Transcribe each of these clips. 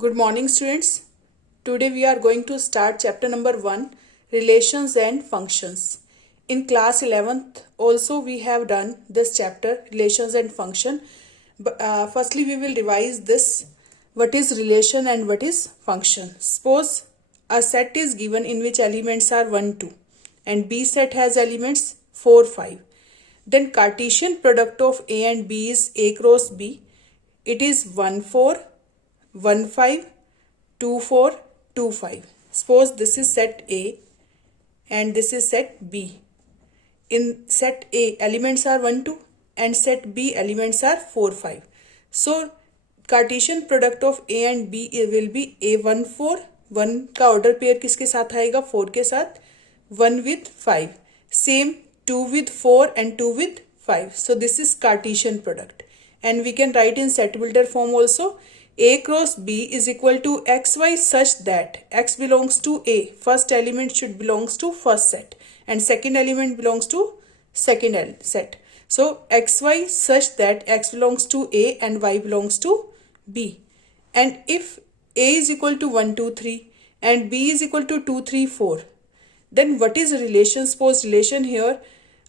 Good morning, students. Today we are going to start chapter number 1, Relations and Functions. In class 11th also we have done this chapter, Relations and Function. Firstly we will revise this, what is relation and what is function. Suppose a set is given in which elements are 1, 2 and B set has elements 4, 5. Then Cartesian product of A and B is A cross B. It is 1, 4, 1, 5, 2, 4, 2, 5. Suppose this is set A and this is set B. In set A, elements are 1, 2 and set B, elements are 4, 5. So, Cartesian product of A and B will be A1, 4. 1 का order pair किसके साथ आएगा? 4 के साथ. 1 with 5. Same 2 with 4 and 2 with 5. So, this is Cartesian product. And we can write in set builder form also. A cross B is equal to XY such that X belongs to A. First element should belongs to first set and second element belongs to second set. So XY such that X belongs to A and Y belongs to B. And if A is equal to 1, 2, 3 and B is equal to 2, 3, 4, then what is relation? Suppose relation here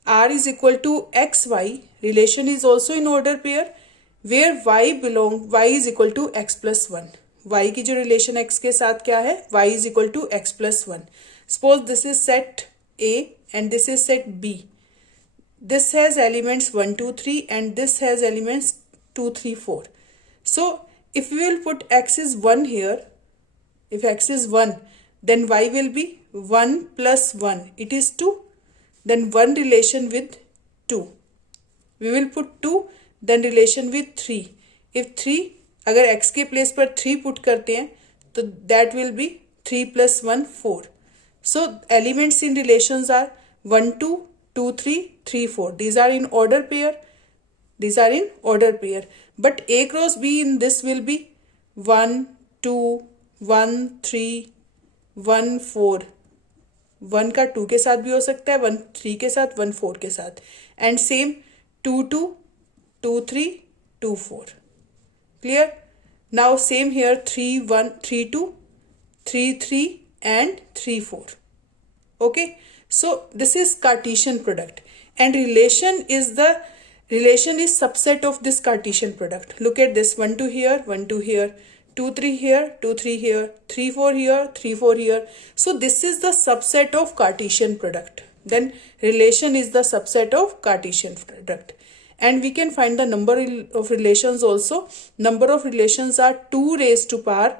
R is equal to XY. Relation is also in order pair. Where y is equal to x plus 1. Y की जो relation x के साथ क्या है? Y is equal to x plus 1. Suppose this is set A and this is set B. This has elements 1, 2, 3 and this has elements 2, 3, 4. So, if we will put x is 1 here, if x is 1, then y will be 1 plus 1. It is 2. Then 1 relation with 2. We will put 2. Then relation with 3. If 3, अगर x के place पर 3 put करते हैं तो that will be 3 plus 1, 4. So elements in relations are 1, 2, 2, 3, 3, 4. These are in order pair. These are in order pair. But A cross B in this will be 1, 2, 1, 3, 1, 4. 1 का 2 के साथ भी हो सकता है, 1, 3 के साथ, 1, 4 के साथ. And same 2, 2, 2, 3, 2, 4. Clear? Now same here 3, 1, 3, 2, 3, 3 and 3, 4. Okay. So this is Cartesian product and relation is subset of this Cartesian product. Look at this 1, 2 here, 1, 2 here, 2, 3 here, 2, 3 here, 3, 4 here, 3, 4 here. So this is the subset of Cartesian product. Then relation is the subset of Cartesian product. And we can find the number of relations also. Number of relations are 2 raised to power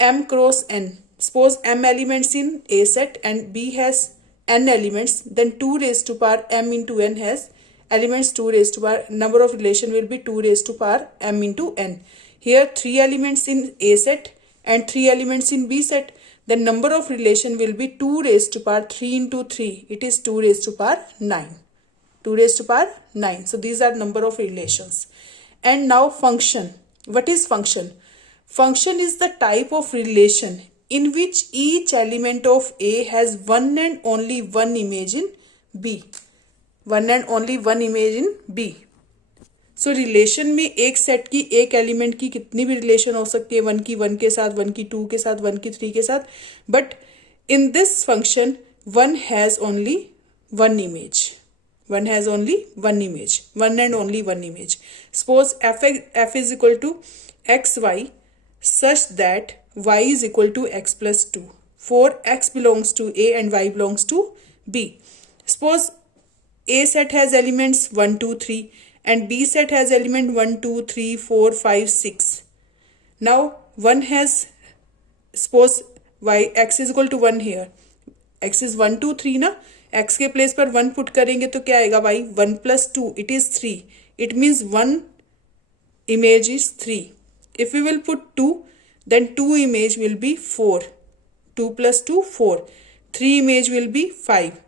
m cross n. Suppose m elements in A set and B has n elements. Then 2 raised to power m into n has elements 2 raised to power. Number of relation will be 2 raised to power m into n. Here 3 elements in A set and 3 elements in B set. The number of relation will be 2 raised to power 3 into 3. It is 2 raised to power 9. 2 raised to power 9. So these are number of relations. And now function. What is function? Function is the type of relation in which each element of A has one and only one image in B. One and only one image in B. So relation में एक set की एक element की कितनी भी relation हो सकती है, 1 की 1 के साथ, 1 की 2 के साथ, 1 की 3 के साथ. But in this function, one has only one image. One has only one image. One and only one image. Suppose f is equal to xy such that y is equal to x plus 2. For x belongs to A and y belongs to B. Suppose A set has elements 1, 2, 3 and B set has element 1, 2, 3, 4, 5, 6. Now one has, suppose x is equal to 1 here. X is 1, 2, 3 ना. x के place पर 1 put करेंगे तो क्या आएगा भाई? 1 plus 2, it is 3. It means one image is 3. If we will put 2, then 2 image will be 4. 2 plus 2, 4. 3 image will be 5.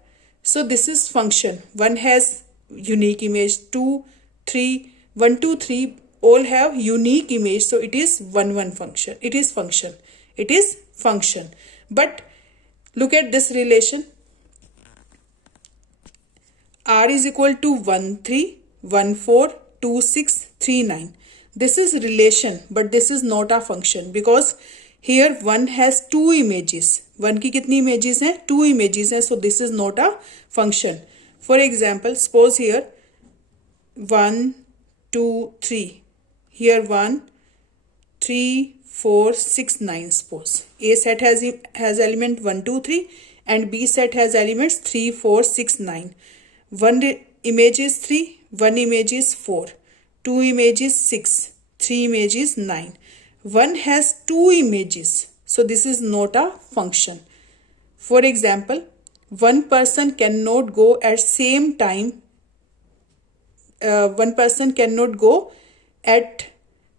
So this is function. One has unique image. 2, 3, 1, 2, 3 all have unique image. So it is 1, 1 function. It is function. It is function. But look at this relation. R is equal to 1, 3, 1, 4, 2, 6, 3, 9. This is relation, but this is not a function because here one has two images. One की कितनी images हैं? Two images हैं. So this is not a function. For example, suppose here 1, 2, 3. Here 1, 3, 4, 6, 9. Suppose A set has element 1, 2, 3 and B set has elements 3, 4, 6, 9. One image is 3, one image is 4, two images 6, three images 9. One has two images, so this is not a function. For example, one person cannot go at same time. One person cannot go at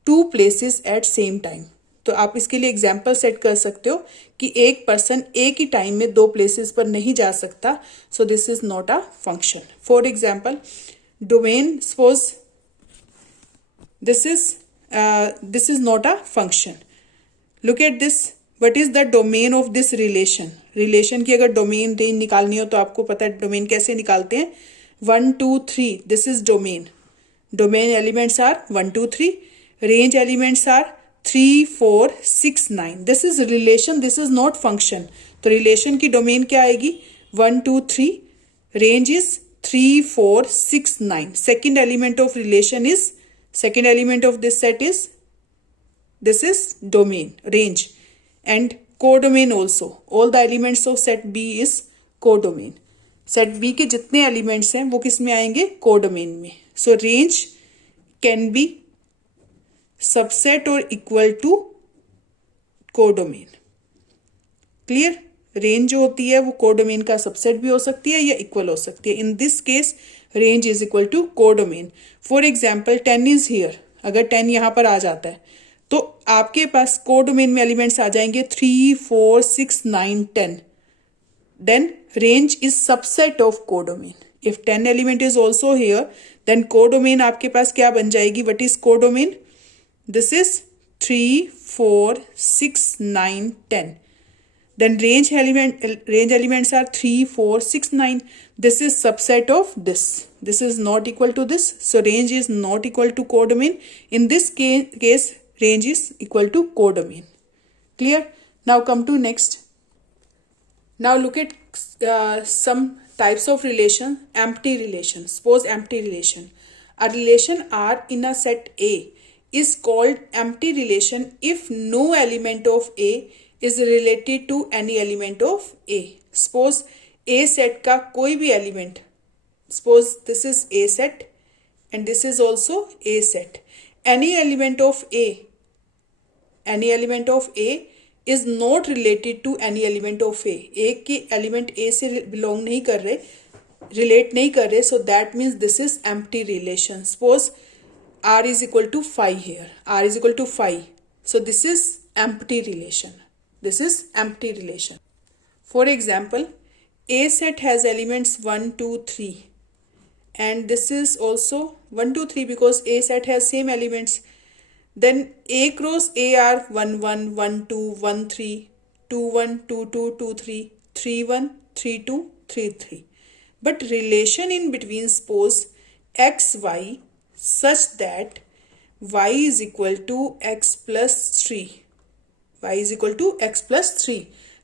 two places at same time. तो आप इसके लिए example set कर सकते हो कि एक person एक ही टाइम में दो प्लेसेस पर नहीं जा सकता. So this is not a function. For example, domain, suppose this is not a function. Look at this. What is the domain of this relation? Relation की अगर डोमेन रेंज निकालनी हो तो आपको पता है डोमेन कैसे निकालते हैं. 1, 2, 3. This is domain. Domain elements are 1, 2, 3. Range elements are 3, 4, 6, 9. This is relation. This is not function. तो relation की डोमेन क्या आएगी? 1, 2, 3. Range is 3, 4, 6, 9. Second element of relation is, second element of this set is, this is domain, range, and codomain also. All the elements of set B is codomain. Set B के जितने elements हैं वो किस में आएंगे? Codomain में. So range can be subset or equal to codomain. Clear? Range जो होती है वो कोडोमेन का सबसेट भी हो सकती है या इक्वल हो सकती है. In this case range is equal to codomain. For example 10 is here. अगर 10 यहाँ पर आ जाता है तो आपके पास कोडोमेन में एलिमेंट्स आ जाएंगे 3, 4, 6, 9, 10. Then range is subset of codomain. If 10 element is also here then codomain आपके पास क्या बन जाएगी? What is codomain? This is 3, 4, 6, 9, 10. Then range elements are 3, 4, 6, 9. This is subset of this. This is not equal to this. So range is not equal to codomain. In this case, range is equal to codomain. Clear? Now come to next. Now look at some types of relation. Empty relation. Suppose empty relation. A relation R in a set A is called empty relation if no element of A is related to any element of A. Suppose A set का कोई भी element, suppose this is A set and this is also A set. Any element of A is not related to any element of A. एक के element A से belong नहीं कर रहे, relate नहीं कर रहे, so that means this is empty relation. Suppose R is equal to 5 here. R is equal to 5. So this is empty relation. This is empty relation. For example, A set has elements 1, 2, 3 and this is also 1, 2, 3 because A set has same elements. Then A cross A are 1, 1, 1, 2, 1, 3, 2, 1, 2, 2, 2, 3, 3, 1, 3, 2, 3, 3. But relation in between, suppose x, y such that y is equal to x plus 3. y is equal to x plus 3.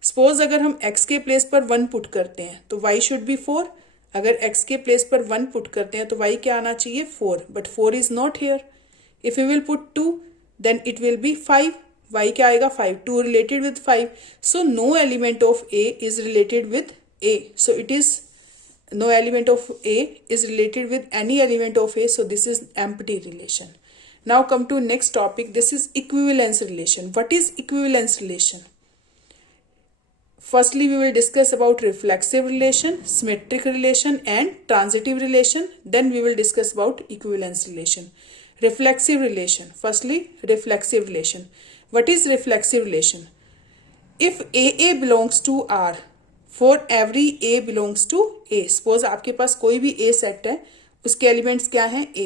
Suppose अगर हम x के place पर 1 put करते हैं तो y should be 4. अगर x के place पर 1 पुट करते हैं तो y क्या आना चाहिए? 4. But 4 is not here. If you will put 2 then it will be 5. y क्या आएगा? 5. 2 related with 5. So no element of a is related with a. So it is no element of A is related with any element of A. So this is empty relation. Now come to next topic. This is equivalence relation. What is equivalence relation? Firstly, we will discuss about reflexive relation, symmetric relation and transitive relation. Then we will discuss about equivalence relation. Reflexive relation. Firstly, reflexive relation. What is reflexive relation? If AA belongs to R, for every A belongs to A. Suppose आपके पास कोई भी A set है, उसके elements क्या हैं? A.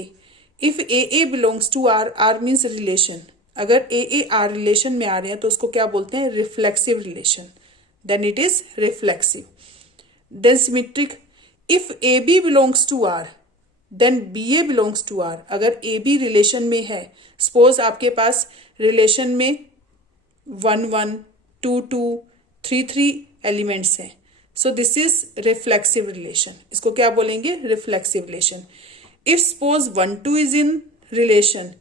If AA belongs to R, R means relation. अगर AA R relation में आ रहे हैं तो उसको क्या बोलते हैं? Reflexive relation. Then it is reflexive. Then symmetric. If AB belongs to R, then B A belongs to R. अगर ए बी रिलेशन में है, सपोज आपके पास रिलेशन में 1 1 2 2 3 3 एलिमेंट्स हैं, so this is reflexive relation. इसको क्या बोलेंगे? Reflexive relation. If suppose 1 2 is in relation,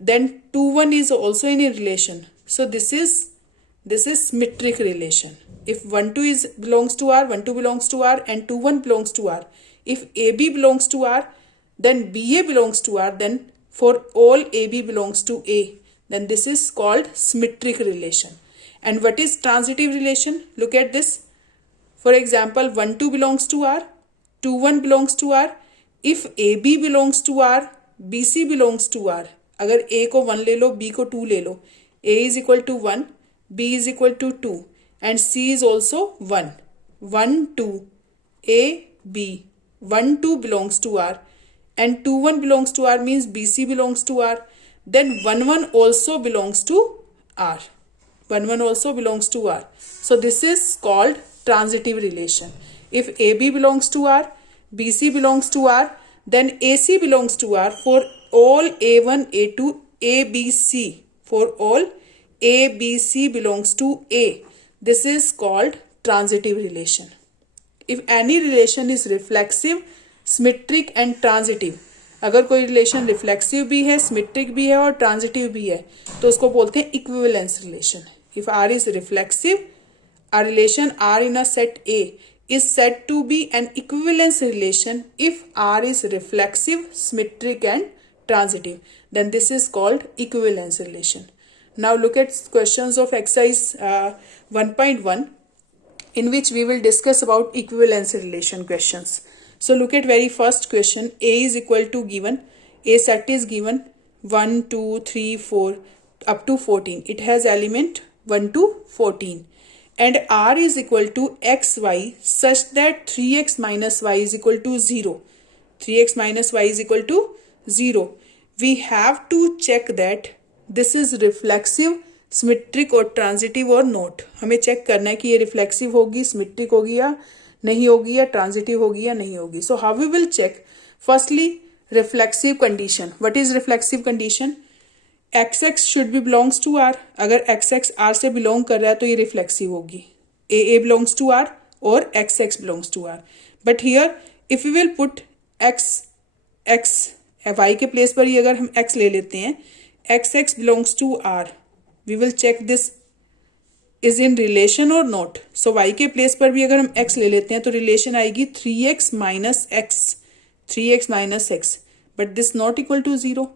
then 2 1 is also in a relation, so this is symmetric relation. If 1 2 is belongs to R, 1 2 belongs to R, and 2 1 belongs to R, if AB belongs to R, then BA belongs to R, then for all AB belongs to A, then this is called symmetric relation. And what is transitive relation? Look at this. For example, 1 2 belongs to R, 2 1 belongs to R. If AB belongs to R, BC belongs to R. अगर A को 1 ले लो, B को 2 ले लो, A is equal to 1, B is equal to 2, and C is also 1. 1 2 A B 1 2 belongs to R, and 2 1 belongs to R means BC belongs to R. Then 1 1 also belongs to R. 1 1 also belongs to R. So this is called transitive relation. If AB belongs to R, BC belongs to R, then AC belongs to R for all A1 A2 ABC. For all ABC belongs to A. This is called transitive relation. If any relation is reflexive, symmetric and transitive, अगर कोई relation reflexive भी है, symmetric भी है और transitive भी है, तो उसको बोलते हैं equivalence relation. If R is reflexive, a relation R in a set A is said to be an equivalence relation if R is reflexive, symmetric and transitive. Then this is called equivalence relation. Now look at questions of exercise 1.1 in which we will discuss about equivalence relation questions. So look at very first question. A is equal to given, A set is given 1 2 3 4 up to 14. It has element 1 to 14. And R is equal to XY such that 3x minus y is equal to 0. 3x minus y is equal to 0. We have to check that this is reflexive, symmetric और transitive or not. हमें check करना है कि ये reflexive होगी, symmetric होगी या नहीं होगी, या transitive होगी या नहीं होगी. So how we will check? Firstly, reflexive condition. What is reflexive condition? XX should be belongs to R. अगर XX R से belong कर रहा है तो ये reflexive होगी. AA belongs to R और XX belongs to R. But here if we will put X Y के place पर ही अगर हम X ले लेते हैं, XX belongs to R, we will check this is in relation or not. So Y के place पर भी अगर हम X ले लेते हैं तो relation आएगी 3x minus X, 3x minus X. But this not equal to 0.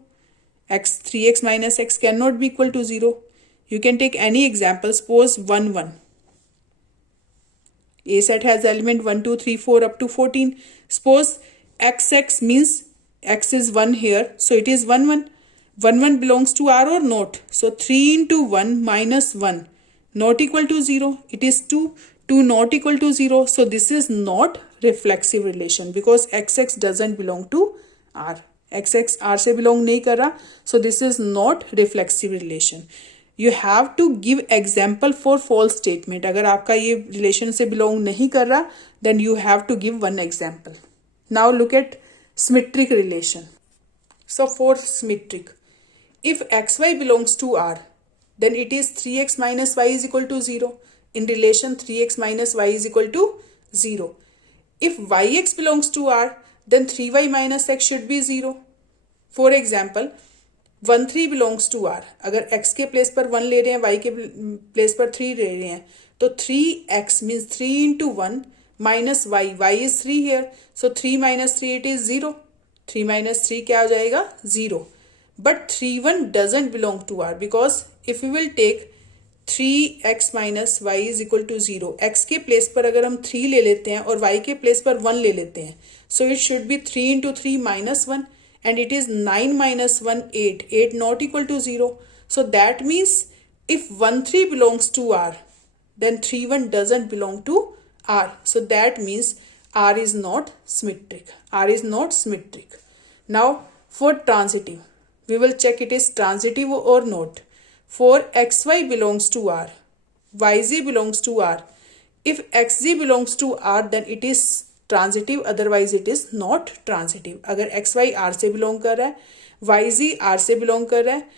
3x minus x cannot be equal to 0. You can take any example. Suppose 1 1. A set has element 1 2 3 4 up to 14. Suppose XX means x is 1 here, so it is 1 1. 1 1 belongs to R or not? So 3 into 1 minus 1 not equal to 0. It is 2. 2 not equal to 0. So this is not reflexive relation because XX doesn't belong to R. XX R से belong नहीं कर रहा, so this is not reflexive relation. You have to give example for false statement. अगर आपका ये relation से belong नहीं कर रहा, then you have to give one example. Now look at symmetric relation. So for symmetric, if XY belongs to R, then it is 3x minus y is equal to 0. In relation 3x minus y is equal to 0. If YX belongs to R, then 3y minus x should be 0. For example, 1 3 belongs to R. अगर x के place पर 1 ले रहे हैं, y के place पर 3 ले रहे हैं, तो 3x means 3 into 1 minus y. y is 3 here. So 3 minus 3 it is 0. 3 minus 3 क्या हो जाएगा? 0. But 3 1 doesn't belong to R because if we will take 3x minus y is equal to 0. x के place पर अगर हम 3 ले लेते हैं और y के place पर 1 ले लेते हैं, so it should be 3 into 3 minus 1 and it is 9 minus 1 8. 8 not equal to 0. So that means if 1 3 belongs to R, then 3 1 doesn't belong to R. So that means R is not symmetric. R is not symmetric. Now for transitive, we will check it is transitive or not. For XY belongs to R, YZ belongs to R. If XZ belongs to R, then it is transitive, otherwise it is not transitive. अगर x Y are से belong कर रहा है, Y जी R से belong कर रहा है,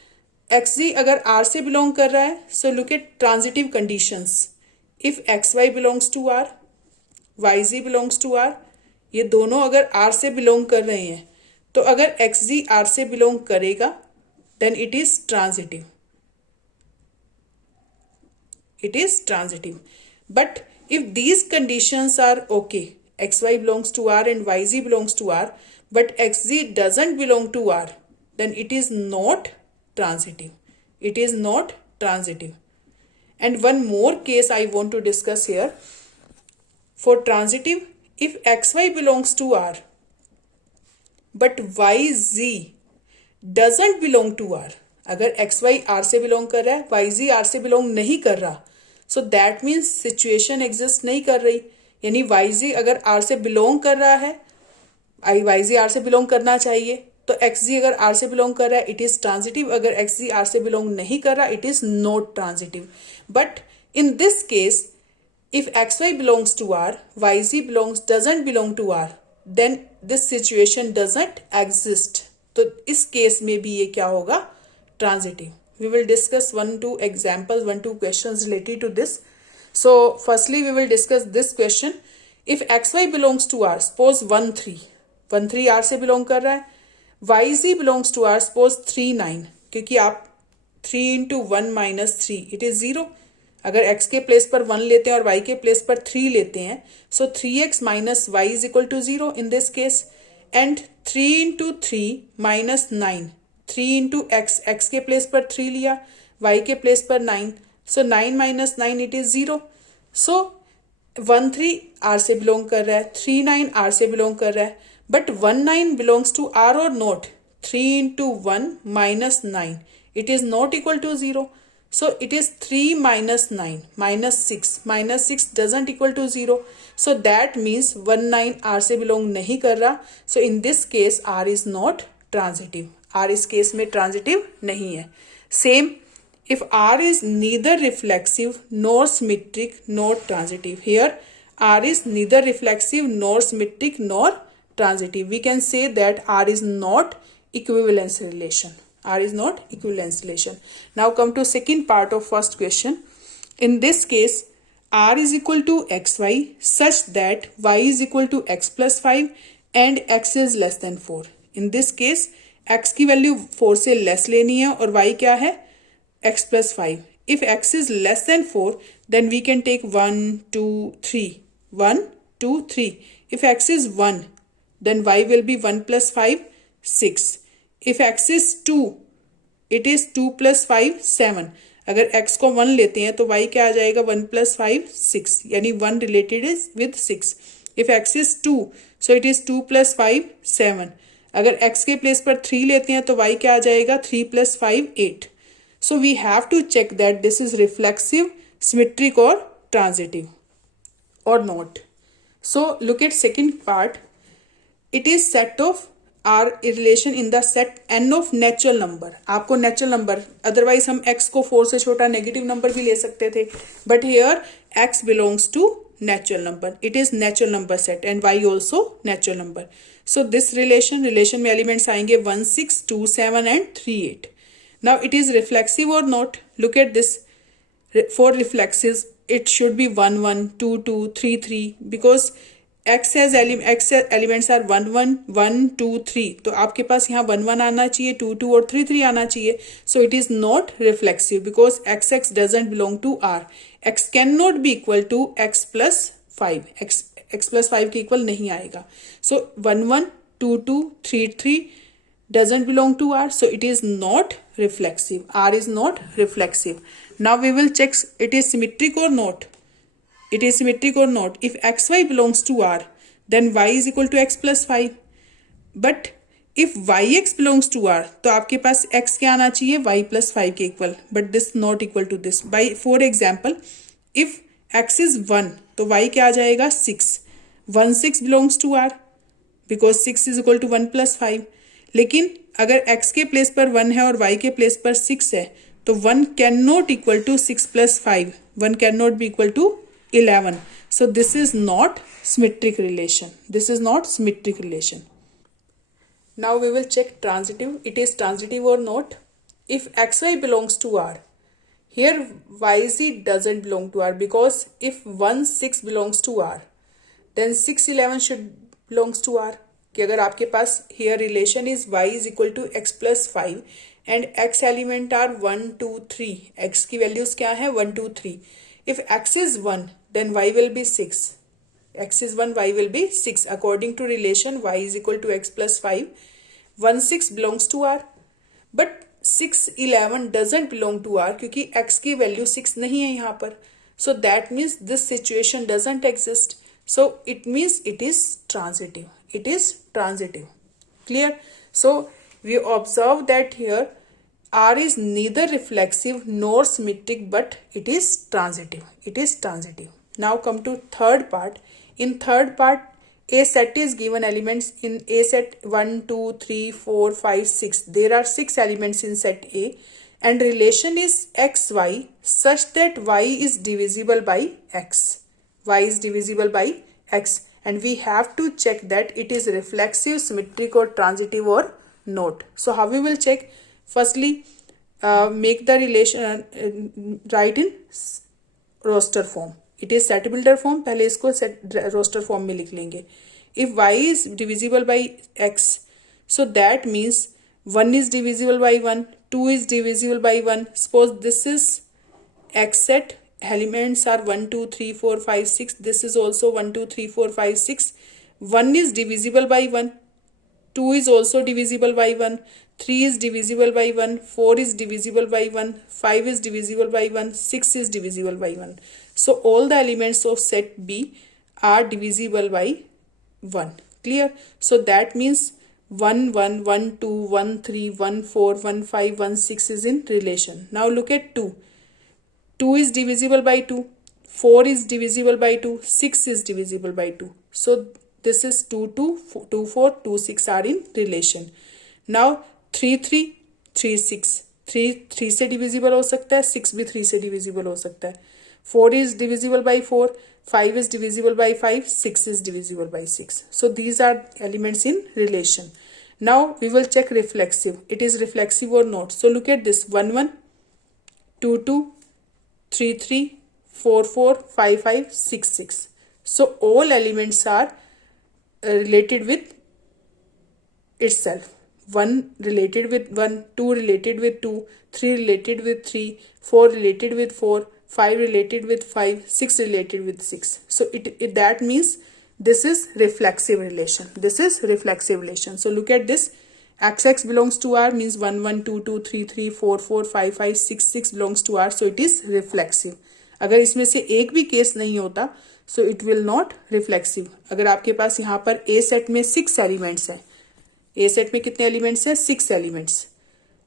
x जी अगर आर से बिलोंग कर रहा है, so look at transitive conditions. If x y belongs to R, y z belongs to R, ये दोनों अगर आर से बिलोंग कर रहे हैं, तो अगर एक्स जी आर से बिलोंग करेगा then it is transitive, it is transitive. But if these conditions are okay, xy belongs to R and yz belongs to R, but xz doesn't belong to R, then it is not transitive. It is not transitive. And one more case I want to discuss here. For transitive, if xy belongs to R, but yz doesn't belong to R, अगर x Y are से belong कर रहा है, Y जी R से belong नहीं कर रहा, सो that means situation exist नहीं कर रही। यानी वाई जी अगर आर से बिलोंग कर रहा है, वाई जी आर से बिलोंग करना चाहिए, तो एक्स जी अगर आर से बिलोंग कर रहा है इट इज ट्रांजिटिव, अगर एक्स जी आर से बिलोंग नहीं कर रहा it is not transitive. But in this case if x y belongs to R, y z doesn't belong to R, then this situation doesn't exist. तो इस case में भी ये क्या होगा, transitive. We will discuss 1-2 examples, 1-2 questions related to this. So firstly we will discuss this question. If xy belongs to R, suppose 1-3, 1-3 R से belong कर रहा है, yz belongs to R, suppose 3-9, क्योंकि आप 3 into 1 minus 3 it is 0. अगर x के place पर 1 लेते हैं और y के प्लेस पर 3 लेते हैं, so 3x minus y is equal to 0 in this case. And 3 into 3 minus 9, 3 into x, x के प्लेस पर 3 लिया, y के प्लेस पर 9, so 9 minus 9 it is 0. So 1-3 R से बिलोंग कर रहा है, 3-9 आर से बिलोंग कर रहा है, but 1-9 belongs to R or not, 3 into 1 minus 9 it is not equal to 0. So it is 3 minus 9 minus 6, minus 6 doesn't equal to 0. So that means 1-9 R से belong नहीं कर रहा. So in this case R is not transitive. R इस case में transitive नहीं है. Same if R is neither reflexive nor symmetric nor transitive. Here R is neither reflexive nor symmetric nor transitive. We can say that R is not equivalence relation. R is not equivalence relation. Now come to second part of first question. In this case R is equal to xy such that y is equal to x plus 5 and x is less than 4. In this case x की value 4 से less लेनी है और y क्या है, x plus 5. If x is less than 4, then we can take 1, 2, 3. 1, 2, 3. If x is 1, then y will be 1 plus 5, 6. If x is 2, it is 2 plus 5, 7. अगर x को 1 लेते हैं तो y क्या आ जाएगा, 1 plus 5, 6. यानी 1 related is with 6. If x is 2, so it is 2 plus 5, 7. अगर x के प्लेस पर 3 लेते हैं तो y क्या आ जाएगा, 3 plus 5, 8. So we have to check that this is reflexive, symmetric or transitive or not. So look at second part. It is set of R relation in the set n of natural number. आपको natural number, otherwise हम x को 4 से छोटा negative number भी ले सकते थे, but here x belongs to natural number. It is natural number set and y also natural number. So this relation में elements आएंगे 1, 6, 2, 7 and 3, 8. Now it is reflexive or not. Look at this. For reflexives it should be 1, 1, 2, 2, 3, 3 because x elements are 1, 1, 1, 2, 3. तो आपके पास यहाँ 1, 1 आना चाहिए, 2, 2 और 3, 3 आना चाहिए. So it is not reflexive because x doesn't belong to R. x cannot be equal to x plus 5. x plus 5 के equal नहीं आएगा. So 1, 1, 2, 2, 3, 3 doesn't belong to R, so it is not reflexive. R is not reflexive. Now we will check it is symmetric or not. It is symmetric or not. If xy belongs to R, then y is equal to x plus 5. But if yx belongs to R, तो आपके पास x क्या आना चाहिए, y plus 5 के equal. But this not equal to this. By for example, if x is 1, तो y क्या आ जाएगा, 6. 1, 6 belongs to R because 6 is equal to 1 plus 5. लेकिन अगर x के प्लेस पर 1 है और y के प्लेस पर 6 है तो 1 can not equal to 6 plus 5. 1 can not be equal to 11. So this is not symmetric relation. This is not symmetric relation. Now we will check transitive. It is transitive or not. If xy belongs to R, here yz doesn't belong to R, because if 1 6 belongs to R, then 6 11 should belongs to R. कि अगर आपके पास here relation is y is equal to x plus 5 and x element are 1 2 3, x की values क्या है 1 2 3. If x is 1 then y will be 6. X is 1, y will be 6. According to relation y is equal to x plus 5, 1 6 belongs to R. But 6 11 doesn't belong to R क्योंकि x की value 6 नहीं है यहाँ पर. So that means this situation doesn't exist. So it means it is transitive. It is transitive. Clear? So we observe that here R is neither reflexive nor symmetric, but it is transitive. It is transitive. Now come to third part. In third part, a set is given elements in a set 1 2 3 4 5 6. There are 6 elements in set A and relation is xy such that y is divisible by x. Y is divisible by x, and we have to check that it is reflexive, symmetric or transitive or not. So how we will check? Firstly, make the relation, write in roster form. It is set builder form. पहले इसको set roster form में लिख लेंगे. If y is divisible by x, so that means 1 is divisible by 1, 2 is divisible by 1. Suppose this is x set, elements are 1 2 3 4 5 6. This is also 1 2 3 4 5 6. 1 is divisible by 1, 2 is also divisible by 1, 3 is divisible by 1, 4 is divisible by 1, 5 is divisible by 1, 6 is divisible by 1. So all the elements of set B are divisible by 1. Clear? So that means 1 1 1 2 1 3 1 4 1 5 1 6 is in relation. Now look at 2. 2 is divisible by 2, 4 is divisible by 2, 6 is divisible by 2. So this is 2 2 2 4 2 6 are in relation. Now 3 3 3 6, 3 3 से divisible हो सकता है, 6 भी 3 से divisible हो सकता है. 4 is divisible by 4, 5 is divisible by 5, 6 is divisible by 6. So these are elements in relation. Now we will check reflexive. It is reflexive or not. So look at this: 1 1, 2 2, 3 3, 4 4, 5 5, 6 6. So all elements are related with itself. 1 related with 1, 2 related with 2, 3 related with 3, 4 related with 4, 5 related with 5, 6 related with 6. So that means this is reflexive relation. This is reflexive relation. So look at this. XX belongs to R means 1 1 2 2 3 3 4 4 5 5 6 6 belongs to R. So it is reflexive. अगर इसमें से एक भी case नहीं होता so it will not reflexive. अगर आपके पास यहाँ पर A सेट में 6 एलिमेंट्स हैं, A सेट में कितने एलिमेंट्स हैं? 6 एलिमेंट्स,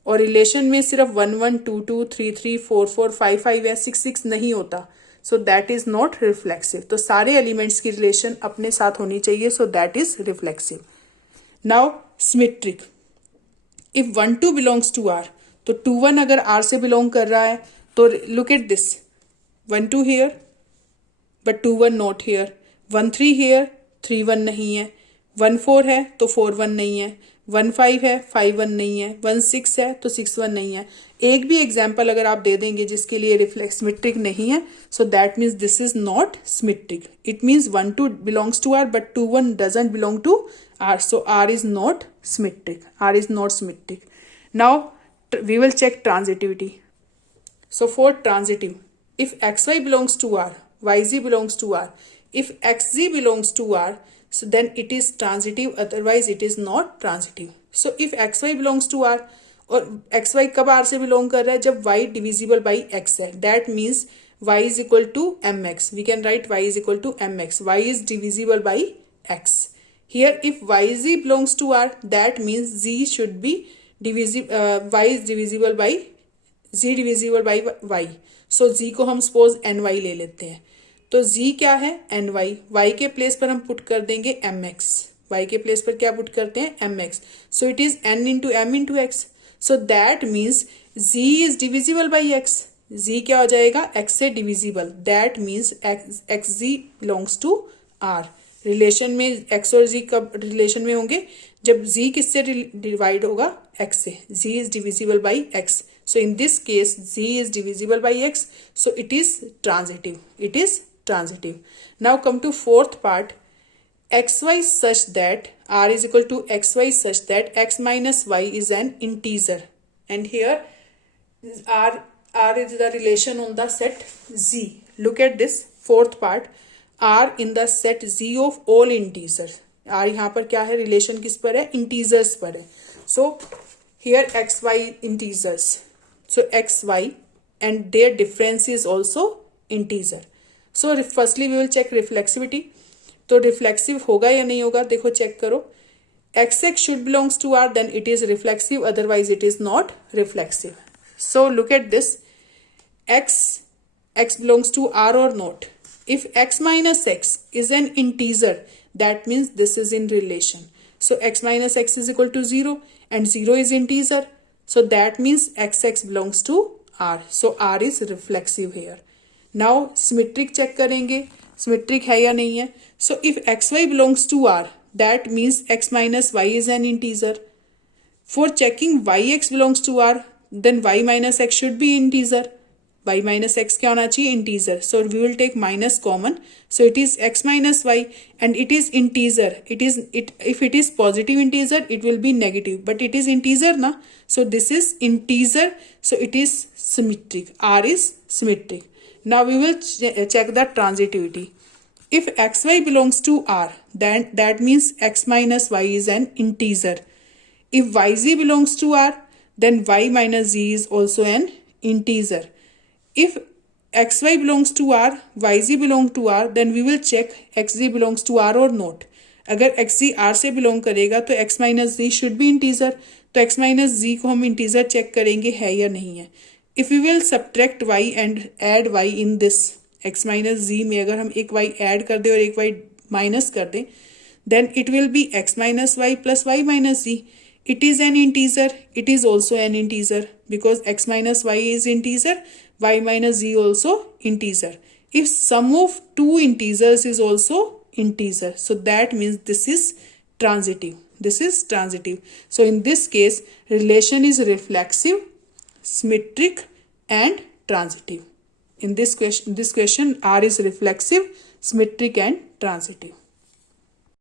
और रिलेशन में सिर्फ 1 1 2 2 3 3 4 4 5 5 या 6 6 नहीं होता, so that is not reflexive. तो सारे एलिमेंट्स की रिलेशन अपने साथ होनी चाहिए, so that is reflexive. Now symmetric. If 1 2 belongs to R, तो 2 1 अगर आर से बिलोंग कर रहा है तो look at this, 1 2 here but 2 1 not here, 1 3 here 3 1 नहीं है, 1 4 है तो 4 1 नहीं है, 1 5 है 5 1 नहीं है, 1 6 है तो 6 1 नहीं है. एक भी एग्जाम्पल अगर आप दे देंगे जिसके लिए रिफ्लेक्स सिमेट्रिक नहीं है, so that means this is not symmetric. It means 1 2 belongs to R but 2 1 doesn't belong to R, so R is not symmetric. R is not symmetric. Now we will check transitivity. So for transitive, if xy belongs to R, yz belongs to R, if xz belongs to R, so then it is transitive, otherwise it is not transitive. So if xy belongs to R, और xy कब R से belong कर रहा है? जब y divisible by x है. That means y is equal to mx. We can write y is equal to mx. y is divisible by x. Here if yz belongs to R, that means z should be divisible, y is divisible by z divisible by y. So z को हम suppose ny ले लेते हैं, तो z क्या है? ny. y के place पर हम पुट कर देंगे mx. y के प्लेस पर क्या पुट करते हैं? mx. So it is n into m into x. So that means z is divisible by x. z क्या हो जाएगा, x से divisible, that means x z belongs to r। Relation में x और z कब relation में होंगे, जब z किससे डिवाइड होगा, x से, z is divisible by x, so in this case z is divisible by x, so it is transitive, it is transitive. Now come to fourth part, xy such that r is equal to xy such that x minus y is an integer, and here r is the relation on the set z. Look at this fourth part, r in the set z of all integers, r यहाँ पर क्या है, relation किस पर है, integers पर है. So here xy integers, so xy and their difference is also integer. So firstly we will check reflexivity. तो रिफ्लेक्सिव होगा या नहीं होगा, देखो चेक करो, x x should belongs to R, then it is reflexive, otherwise it is not reflexive. So look at this, x belongs to r or not. If x minus x is an integer, that means this is in relation. So x minus x is equal to 0 and 0 is integer. So that means x belongs to r. So r is reflexive here. Now symmetric check करेंगे, symmetric है या नहीं है. So if xy belongs to r, that means x minus y is an integer. For checking yx belongs to r, then y minus x should be integer. y minus x क्या होना चाहिए, integer. So we will take minus common. So it is x minus y and it is integer. If it is positive integer, it will be negative. But it is integer na. So this is integer. So it is symmetric. R is symmetric. Now we will check the transitivity. If xy belongs to r, then that means x minus y is an integer. If yz belongs to r, then y minus z is also an integer. If xy belongs to r, yz belongs to r, then we will check xz belongs to r or not. अगर xz r से belong करेगा तो x minus z should be integer. तो x minus z को हम integer check करेंगे है या नहीं है. If we will subtract y and add y in this x minus z में, अगर हम एक y ऐड कर दें और एक y माइनस कर दें, then it will be x minus y plus y minus z. It is an integer, it is also an integer, because x minus y is integer, y minus z also integer. If sum of two integers is also integer, so that means this is transitive. This is transitive. So in this case, relation is reflexive, symmetric and transitive. In this question r is reflexive, symmetric and transitive.